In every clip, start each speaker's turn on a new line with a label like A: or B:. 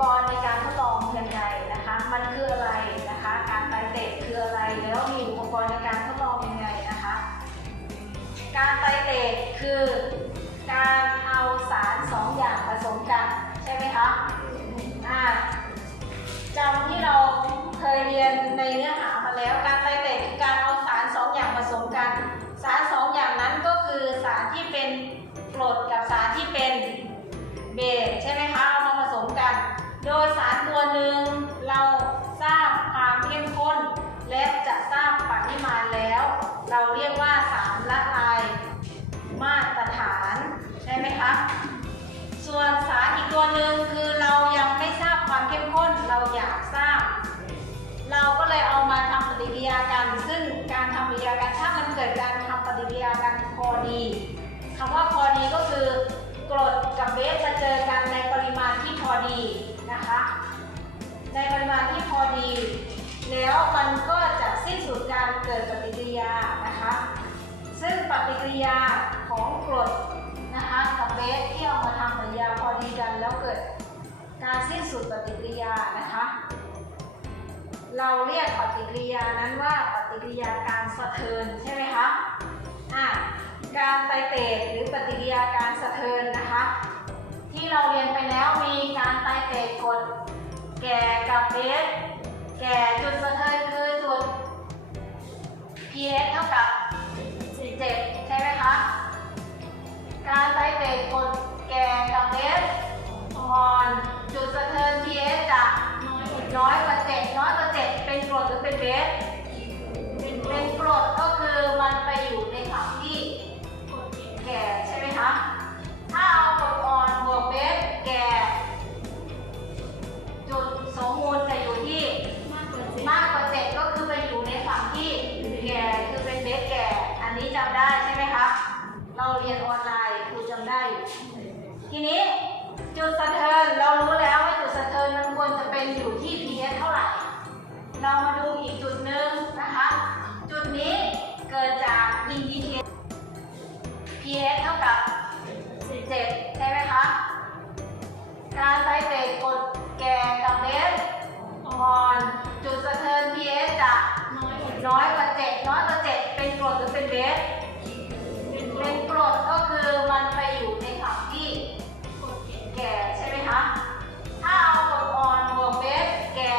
A: ปกรณ์ในการทดลองยังไงนะคะ มันคืออะไรนะคะ การไตเตรคืออะไร แล้วมีอุปกรณ์ในการทดลองยังไงนะคะ การไตเตรคือการเอาสารสองอย่างผสมกันใช่ไหมคะอ่าจำที่เราเคยเรียนในเนื้อหามาแล้ว การไตเตรคือการเอาสารสองอย่างผสมกัน สารสองอย่างนั้นก็คือสารที่เป็นกรดกับสารที่เป็นเบส โดยสารตัวหนึ่งเราทราบความเข้มข้น และจะทราบปริมาณแล้ว เราเรียกว่าสารละลายมาตรฐานใช่ไหมคะส่วนสารอีกตัวหนึ่งคือเรายังไม่ทราบความเข้มข้นเราอยากทราบ เราก็เลยเอามาทำปฏิกิริยากัน ซึ่งการทำปฏิกิริยากันถ้ามันเกิดการทำปฏิกิริยากันพอดีคำว่าพอดีก็คือกรดกับเบสจะเจอกันในปริมาณที่พอดี นะคะ ในปริมาณที่พอดี แล้วมันก็จะสิ้นสุดการเกิดปฏิกิริยานะคะ ซึ่งปฏิกิริยาของกรดนะคะกับเบสที่เอามาทำปฏิกิริยาพอดีกันแล้วเกิดการสิ้นสุดปฏิกิริยานะคะ เราเรียกปฏิกิริยานั้นว่าปฏิกิริยาการสะเทือนใช่ไหมคะอะการไตเตรหรือปฏิกิริยาการสะเทือนนะคะ ที่เราเรียนไปแล้วมีการไตเตรกรดแก่กับเบสแก่จุดสะเทือนคือจุด pH เท่ากับ17ใช่ไหมคะ การไตเตรกรดแก่กับเบสอ่อน จุดสะเทือน pH จะน้อยกว่า7น้อยกว่า7เป็นกรดหรือเป็นเบสเป็นกรดก็คือมันไปอยู่ในฝั่งที่แก่ ทีนี้จุดสะเทินเรารู้แล้วว่าจุดสะเทินมันควรจะเป็นอยู่ที่ pH เท่าไหร่ เรามาดูอีกจุดหนึ่งนะคะ จุดนี้เกิดจากอินดิเคต pH เท่ากับ 17 ใช่ไหมคะ การไตรเตรกดแก่กับเบสอ่อน จุดสะเทิน pH จะน้อยกว่า 7 น้อยกว่า 7 เป็นกรดหรือเป็นเบสเป็นกรดก็คือมันไป แก่ใช่ไหมคะ ถ้าเอากรดอ่อนบวกเบสแก่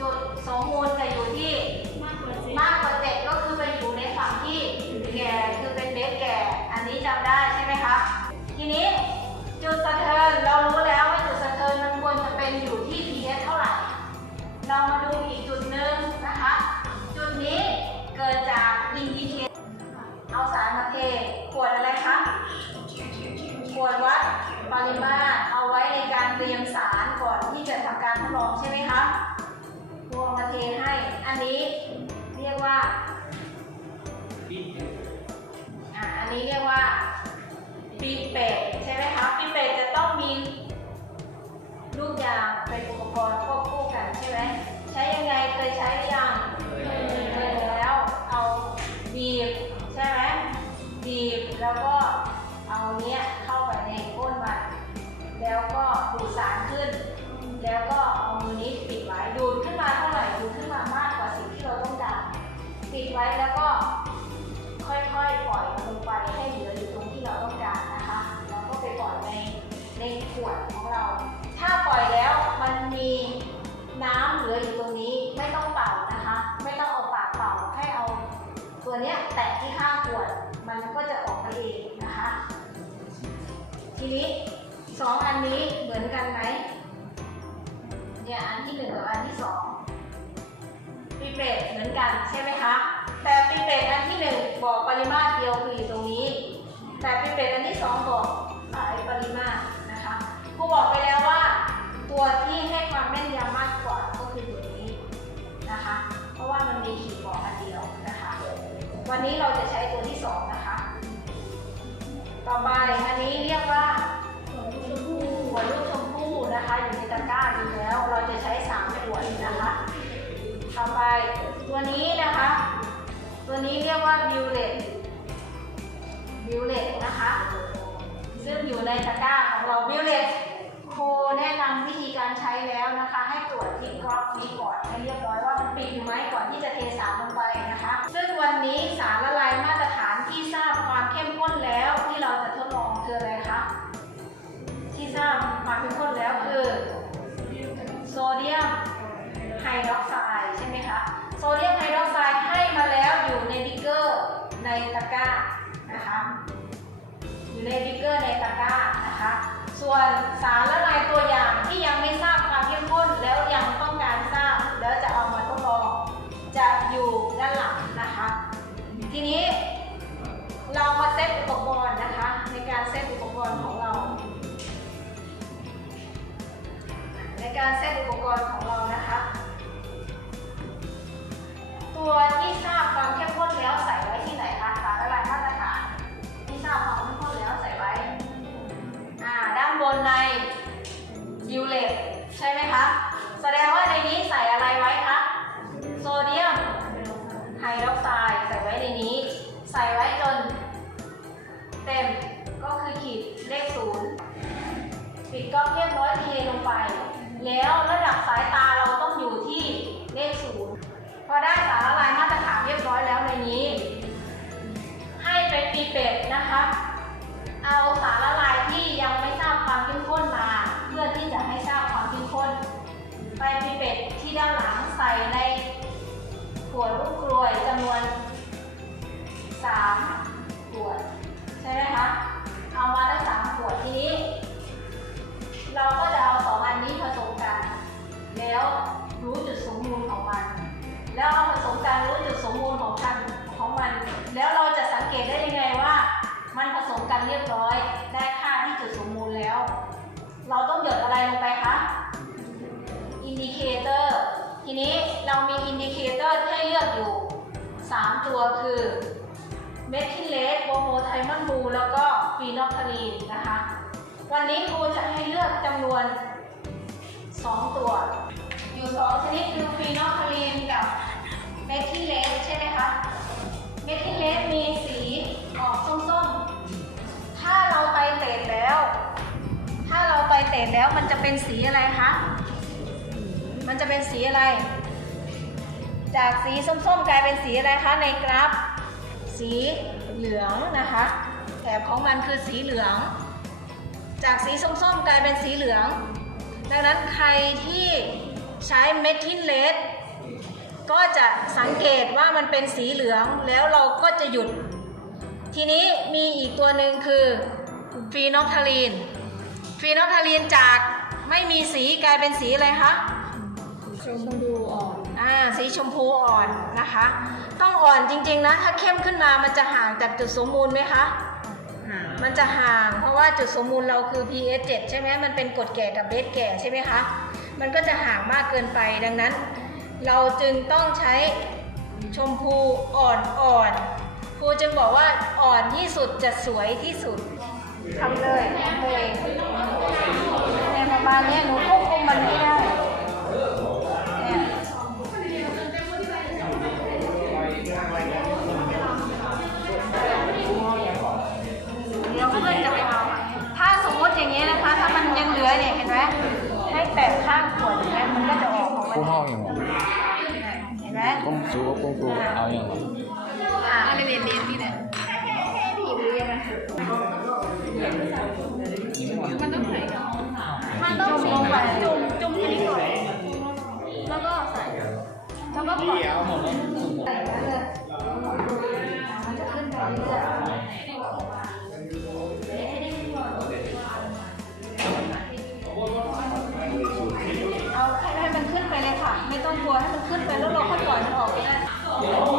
A: จุดสมมูลจะอยู่ที่มากกว่า7ก็คือไปอยู่ในฝั่งที่แก่คือเป็นเบสแก่ อันนี้จำได้ใช่ไหมคะ ทีนี้จุดสะเทินเรารู้แล้วว่าจุดสะเทินมันควรจะเป็นอยู่ที่ pH เท่าไหร่ เรามา องใช่ไหมคะพวงมาเทให้ อันนี้เรียกว่าอ่าอันนี้เรียกว่าปีเป็ดใช่ไหมคะปีเป็ดจะต้องมีลูกยางเป็นอุปกรณ์ควบคู่กันใช่ไหมใช้ยังไงเคยใช้หรือยังเคยแล้วเอาบีบใช่ไหมบีบแล้วก็ ตัวเนี้ยแตะที่ข้างขวด มันก็จะออกมาเองนะคะ ทีนี้สองอันนี้เหมือนกันไหมเนี่ยอันที่หนึ่งกับอันที่สองปีเป็ดเหมือนกันใช่ไหมคะ แต่ปีเป็ดอันที่หนึ่งบอกปริมาตรเดียวคืออยู่ตรงนี้ แต่ปีเป็ดอันที่สองบอกหลายปริมาตรนะคะครูบอกไปแล้วว่า ตัวที่ให้ความแม่นยำมากกว่าก็คือตัวนี้นะคะ เพราะว่ามันมีขีด วันนี้เราจะใช้ตัวที่สองนะคะ ต่อไปอันนี้เรียกว่าหัวลูกชมพู่นะคะ อยู่ในตะกร้าดีแล้ว เราจะใช้สามขวนะคะ ต่อไปตัวนี้นะคะ ตัวนี้เรียกว่าวิวเลตวิวเลตนะคะ ซึ่งอยู่ในตะกร้าของเราวิวเลตโคแนะนำวิธีการใช้แล้วนะคะ ให้ตรวจที่กรอบนี้ก่อนให้เรียบร้อยว่ามันปิดอยู่ไหมก่อนที่จะเทสารลงไป ตอนนี้สารละลายมาตรฐานที่ทราบความเข้มข้นแล้วที่เราจะทดลองคืออะไรคะ ที่ทราบความเข้มข้นแล้วคือโซเดียมไฮดรอกไซด์ใช่ไหมคะ โซเดียมไฮดรอกไซด์ให้มาแล้วอยู่ในบิ๊กเกอร์ในตะกร้านะคะ อยู่ในบิ๊กเกอร์ในตะกร้านะคะ ส่วนสารละลายตัวอย่างที่ยังไม่ทราบความเข้มข้นแล้วยังต้อง ปิดก๊อกเรียบร้อยเทลงไป แล้วระดับสายตาเราต้องอยู่ที่เลขศูนย์พอได้สารละลายมาตรฐานเรียบร้อยแล้วในนี้ ให้ไปปีเป็ดนะคะ เอาสารละลายที่ยังไม่ทราบความเข้มข้นมา เพื่อที่จะให้ทราบความเข้มข้น ไปปีเป็ดที่ด้านหลังใส่ในขวดลูกกรวยจำนวน3ขวด ใช่ไหมคะ เอามาได้สามขวดทีนี้ เราก็จะเอาสองอันนี้ผสมกัน แล้วรู้จุดสมมูลของมัน แล้วเอาผสมกันรู้จุดสมมูลของกันของมัน แล้วเราจะสังเกตได้ยังไงว่า มันผสมกันเรียบร้อย ได้ค่าที่จุดสมมูลแล้ว เราต้องหยดอะไรลงไปคะอินดิเคเตอร์ทีนี้เรามีอินดิเคเตอร์ที่ให้เลือกอยู่ 3 ตัวคือเมทิเลสโบโมไทมอนบูแล้วก็ฟีนอลคาลีนนะคะ วันนี้ครูจะให้เลือกจำนวน 2 ตัว อยู่ 2 ชนิดคือฟีนอลคลีนกับเมทิเลสใช่ไหมคะ เมทิเลสมีสีออกส้มๆ ถ้าเราไตเตดแล้ว ถ้าเราไตเตดแล้วมันจะเป็นสีอะไรคะ มันจะเป็นสีอะไร จากสีส้มๆ กลายเป็นสีอะไรคะในกราฟ สีเหลืองนะคะ แถบของมันคือสีเหลือง จากสีส้มๆ กลายเป็นสีเหลือง ดังนั้นใครที่ใช้เมทิลเลสก็จะสังเกตว่ามันเป็นสีเหลืองแล้วเราก็จะหยุด ทีนี้มีอีกตัวหนึ่งคือฟีนอลทาลีนฟีนอลทาลีนจากไม่มีสีกลายเป็นสีอะไรคะ
B: ชมพูอ่อน
A: อ่าสีชมพูอ่อนนะคะ ต้องอ่อนจริงๆนะ ถ้าเข้มขึ้นมามันจะห่างจากจุดสมมูลไหมคะ
B: หา
A: มันจะห่าง เพราะว่าจุดสมมูลเราคือ pH 7 ใช่ไหมมันเป็นกรดแก่กับเบสแก่ใช่ไหมคะ มันก็จะห่างมากเกินไปดังนั้น เราจึงต้องใช้ชมพูอ่อนๆครูจึงบอกว่าอ่อนที่สุดจะสวยที่สุดทำเลยทำเลยในประมาณเนี้ยหนูควบคุมมันไม่ได้ เอาอย่างไร
C: อ่าอะ
B: ไรเรียนเรียนนี่แหละ
A: ผีเรีย
B: มันต้องใส่
A: มันต้องลงไป
B: จุ่มจุ่มที่นี่ก่อนแล้วก็ใส่
A: แล้วก็ปล่อยใส่ไปเลยมันจะขึ้นไปเรื่อยเอาให้มันขึ้นไปเลยค่ะ ไม่ต้องกลัวให้มันขึ้นไปแล้วเราค่อยปล่อยมันออก ก็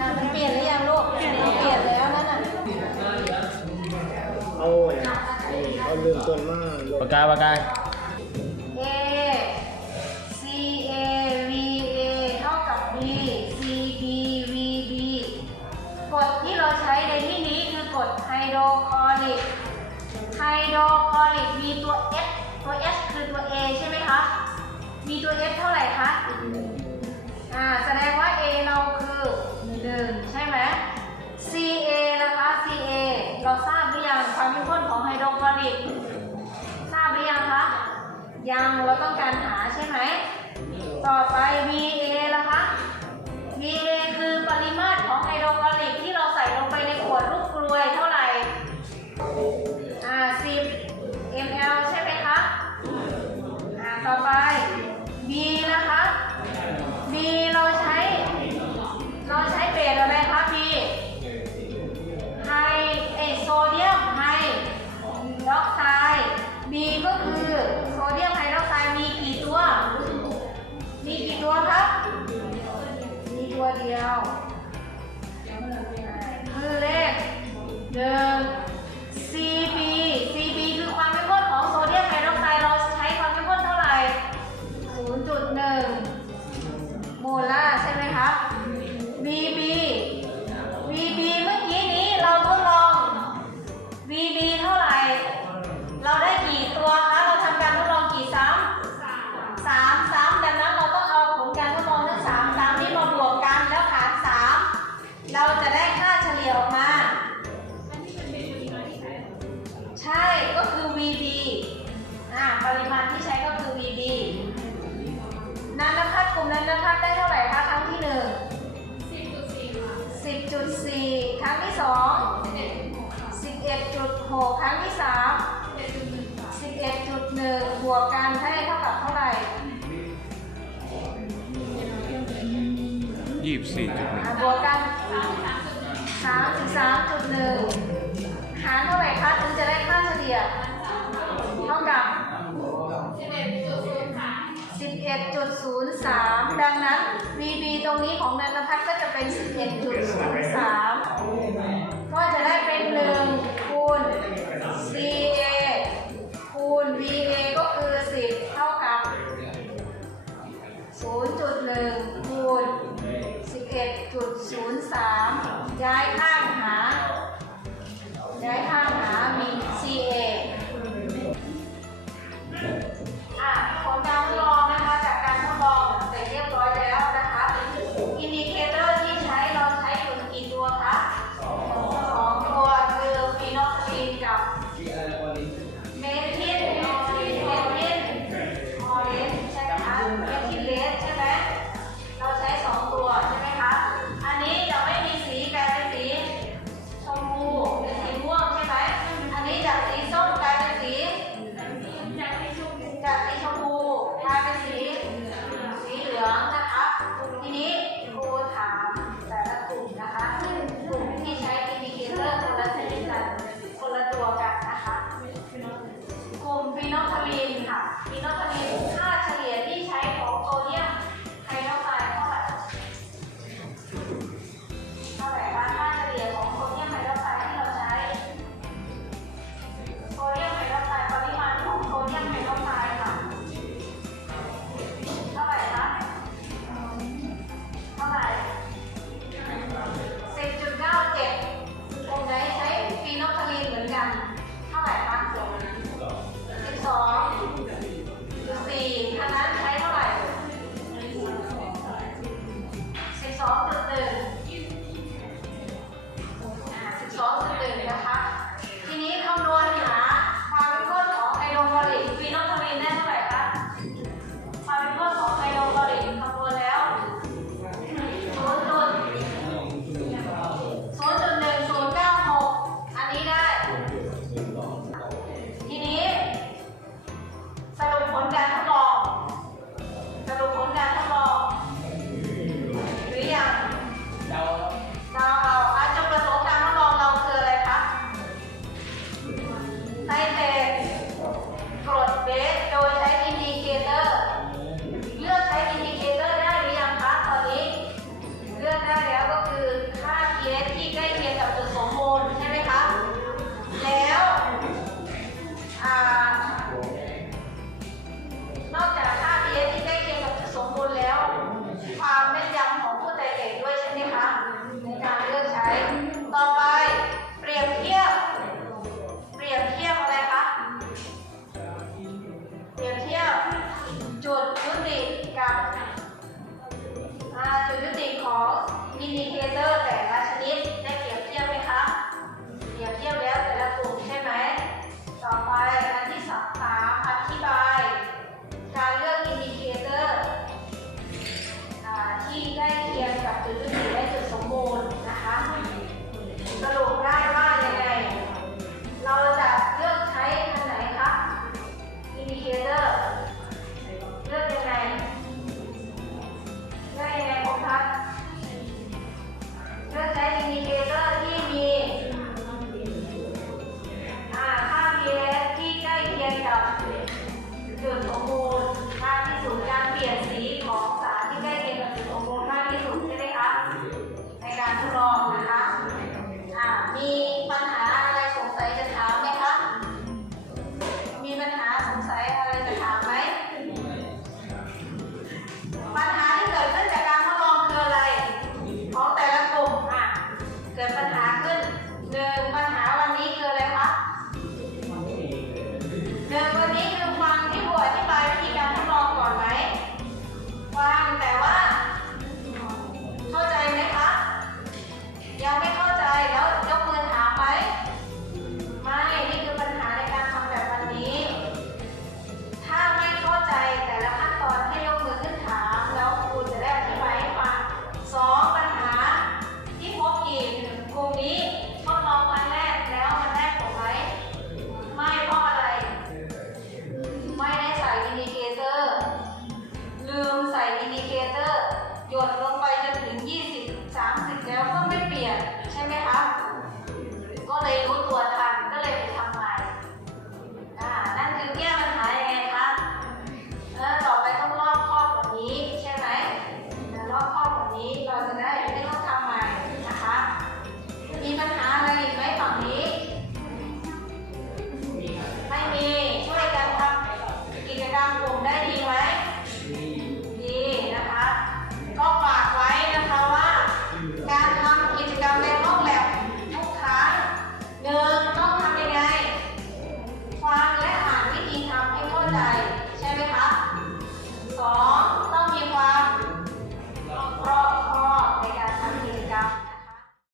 A: อะมัน
B: เปลี่ย
A: นห
B: รื
A: อยังลูก เปลี่ยนเปลี่
B: ย
A: นแล้วนั่นน่ะ
D: เอาเอาลืมต้นมาลง
C: ปากกาปากกา
A: A C A V A เท่ากับ B C B V B กฎที่เราใช้ในที่นี้คือกฎไฮโดรคลอริก ไฮโดรคลอริกมีตัว S ตัว S คือตัว A ใช่ไหมคะ มีตัว S เท่าไหร่คะ อ่า แสดงว่า A เราคือ1ใช่ ไหม CA นะคะ CA เราทราบหรือยังความเข้มข้นของไฮโดรคลอริก ทราบหรือยังคะ ยังเราต้องการหาใช่ไหม ต่อไป VA นะคะ VA คือปริมาตรของไฮโดรคลอริกที่เราใส่ลงไปในขวดลูกกลวยเท่าไหร่ อ่า 10 ml ใช่ไหมคะ อ่า ต่อไป ตัวครับ มีตัวเดียวคือเลขหนึ่ง VB อ่าปริมาณที่ใช้ก็คือ VB นันทพัฒน์กลุ่มนันทพัฒน์ได้เท่าไหร่คะครั้งที่หนึ่งสิบจุดสี่ครั้งที่สองสิบเอ็ดจุดหกครั้งที่สามสิบเอ็ดจุดหนึ่งบวกกันให้เท่ากับเท่าไหร่
C: ยี่สิบสี่จุดหนึ่ง
A: อ่าบวกกันสามสิบสามจุดหนึ่ง 17.03 ดังนั้น VB ตรงนี้ของนันทพัฒน์ก็จะเป็น 11.03